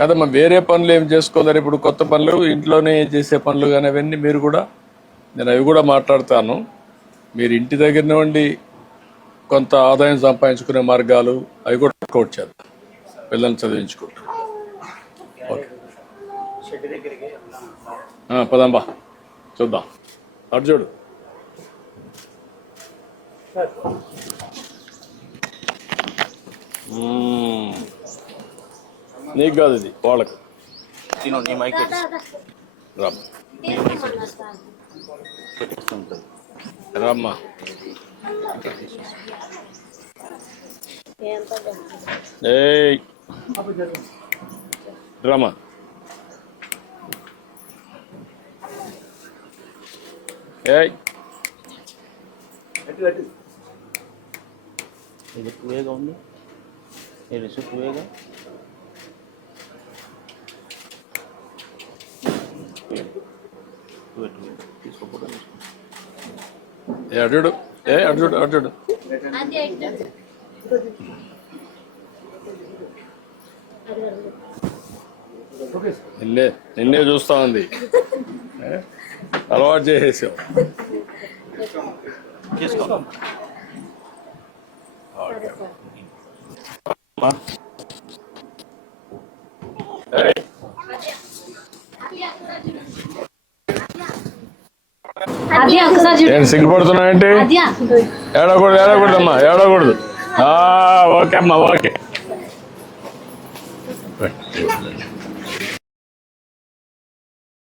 కదమ్మా వేరే పనులు ఏం చేసుకోలేరు. ఇప్పుడు కొత్త పనులు ఇంట్లోనే చేసే పనులు కానీ అవన్నీ మీరు కూడా, నేను అవి కూడా మాట్లాడతాను. మీరు ఇంటి దగ్గరనే ఉండి కొంత ఆదాయం సంపాదించుకునే మార్గాలు అవి కూడా వర్కౌట్ చేద్దాం, పిల్లల్ని చదివించుకుంటాం. ఓకే పదంబా చూద్దాం. అటు చూడు. నీకు కాదు ఇది, వాళ్ళకు. రామ్మా. ఏయ్ రామా. ఏయ్ ఇది ఎక్కువేగా ఉంది, ఇది ఎక్కువేగా. తీసుకోపోవడం అడుడు. అడుడు అడుడు. నిన్నే చూస్తా ఉంది, అలవాటు చేసేసావు. తీసుకో. నేను సిగ్గుపడుతున్నానంటే ఏడకూడదమ్మా, ఏడకూడదు. ఓకే అమ్మా, ఓకే.